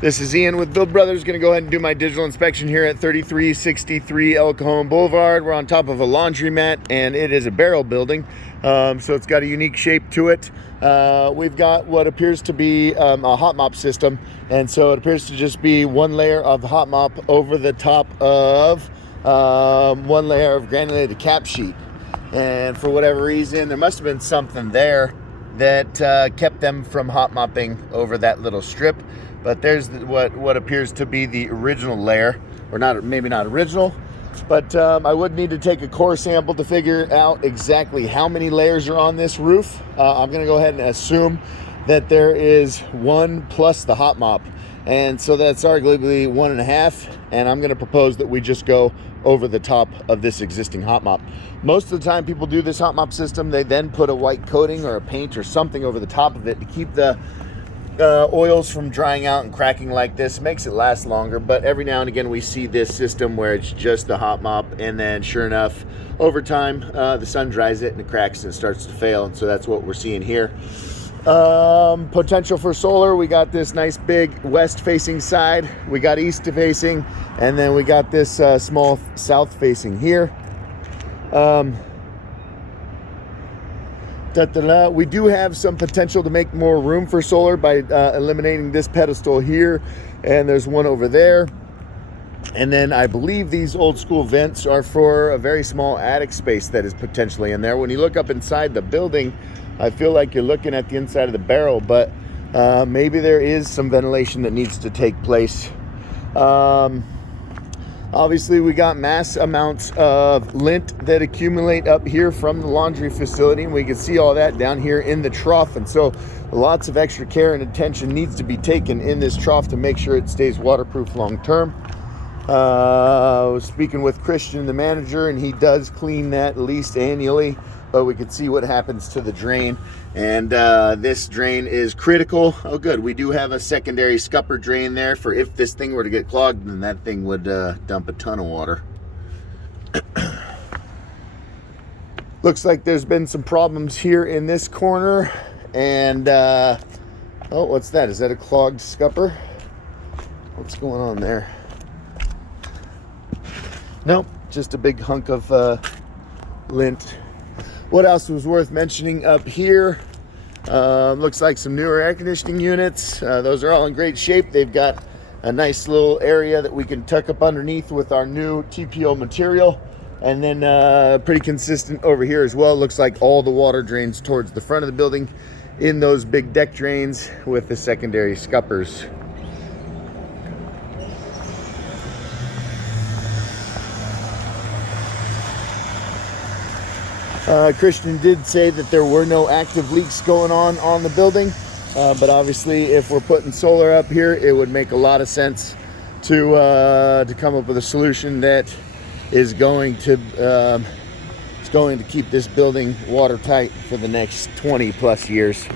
This is Ian with Build Brothers. Going to go ahead and do my digital inspection here at 3363 Cajon Blvd. We're on top of a laundromat, and it is a barrel building, so it's got a unique shape to it. We've got what appears to be a hot mop system, and so it appears to just be one layer of hot mop over the top of one layer of granulated cap sheet. And for whatever reason, there must have been something there that kept them from hot mopping over that little strip. But there's what appears to be the original layer, or not, maybe not original, but I would need to take a core sample to figure out exactly how many layers are on this roof. I'm gonna go ahead and assume that there is one plus the hot mop, and so that's arguably 1.5, and I'm gonna propose that we just go over the top of this existing hot mop. Most of the time people do this hot mop system, they then put a white coating or a paint or something over the top of it to keep the oils from drying out and cracking like this. Makes it last longer, but every now and again we see this system where it's just the hot mop, and then sure enough, over time the sun dries it and it cracks and it starts to fail, and so that's what we're seeing here. Potential for solar: we got this nice big west facing side, we got east facing, and then we got this small south facing here. We do have some potential to make more room for solar by eliminating this pedestal here, and there's one over there. And then I believe these old school vents are for a very small attic space that is potentially in there. When you look up inside the building, I feel like you're looking at the inside of the barrel, but maybe there is some ventilation that needs to take place. Obviously, we got mass amounts of lint that accumulate up here from the laundry facility, and we can see all that down here in the trough. And so lots of extra care and attention needs to be taken in this trough to make sure it stays waterproof long term. I was speaking with Christian, the manager, and he does clean that at least annually, but we can see what happens to the drain, and this drain is critical. Oh good, we do have a secondary scupper drain there for if this thing were to get clogged, then that thing would dump a ton of water. Looks like there's been some problems here in this corner, and oh, what's that? Is that a clogged scupper? What's going on there? Nope, just a big hunk of lint. What else was worth mentioning up here? Looks like some newer air conditioning units. Those are all in great shape. They've got a nice little area that we can tuck up underneath with our new TPO material. And then pretty consistent over here as well. Looks like all the water drains towards the front of the building in those big deck drains with the secondary scuppers. Christian did say that there were no active leaks going on the building, but obviously if we're putting solar up here, it would make a lot of sense to come up with a solution that is going to keep this building watertight for the next 20 plus years.